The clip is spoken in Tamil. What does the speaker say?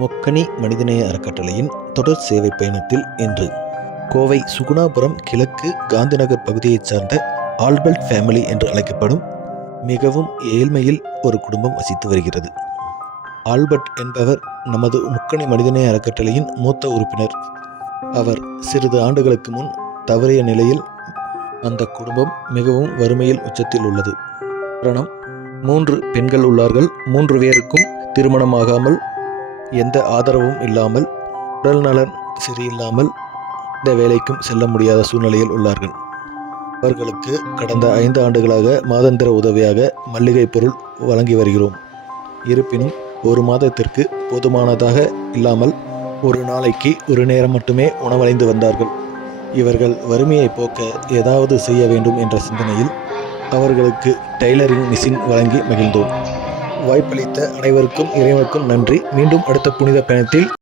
மொக்கனி மனிதநேய அறக்கட்டளையின் தொடர் சேவை பயணத்தில் இன்று கோவை சுகுணாபுரம் கிழக்கு காந்திநகர் பகுதியைச் சார்ந்த ஆல்பர்ட் ஃபேமிலி என்று அழைக்கப்படும் மிகவும் ஏழ்மையில் ஒரு குடும்பம் வசித்து வருகிறது. ஆல்பர்ட் என்பவர் நமது முக்கணி மனிதநேய அறக்கட்டளையின் மூத்த உறுப்பினர். அவர் சிறிது ஆண்டுகளுக்கு முன் தவறிய நிலையில் அந்த குடும்பம் மிகவும் வறுமையில் உச்சத்தில் உள்ளது. காரணம், 3 பெண்கள் உள்ளார்கள். 3 பேருக்கும் திருமணமாகாமல், எந்த ஆதரவும் இல்லாமல், உடல் நலன் சரியில்லாமல் எந்த வேலைக்கும் செல்ல முடியாத சூழ்நிலையில் உள்ளார்கள். அவர்களுக்கு கடந்த 5 ஆண்டுகளாக மாதாந்திர உதவியாக மல்லிகை பொருள் வழங்கி வருகிறோம். இருப்பினும் 1 மாதத்திற்கு போதுமானதாக இல்லாமல் ஒரு நாளைக்கு 1 நேரம் மட்டுமே உணவளிந்து வந்தார்கள். இவர்கள் வறுமையை போக்க ஏதாவது செய்ய வேண்டும் என்ற சிந்தனையில் அவர்களுக்கு டெய்லரிங் மிஷின் வழங்கி மகிழ்ந்தோம். வாய்ப்பளித்த அனைவருக்கும் இறைவனுக்கும் நன்றி. மீண்டும் அடுத்த புனித பயணத்தில்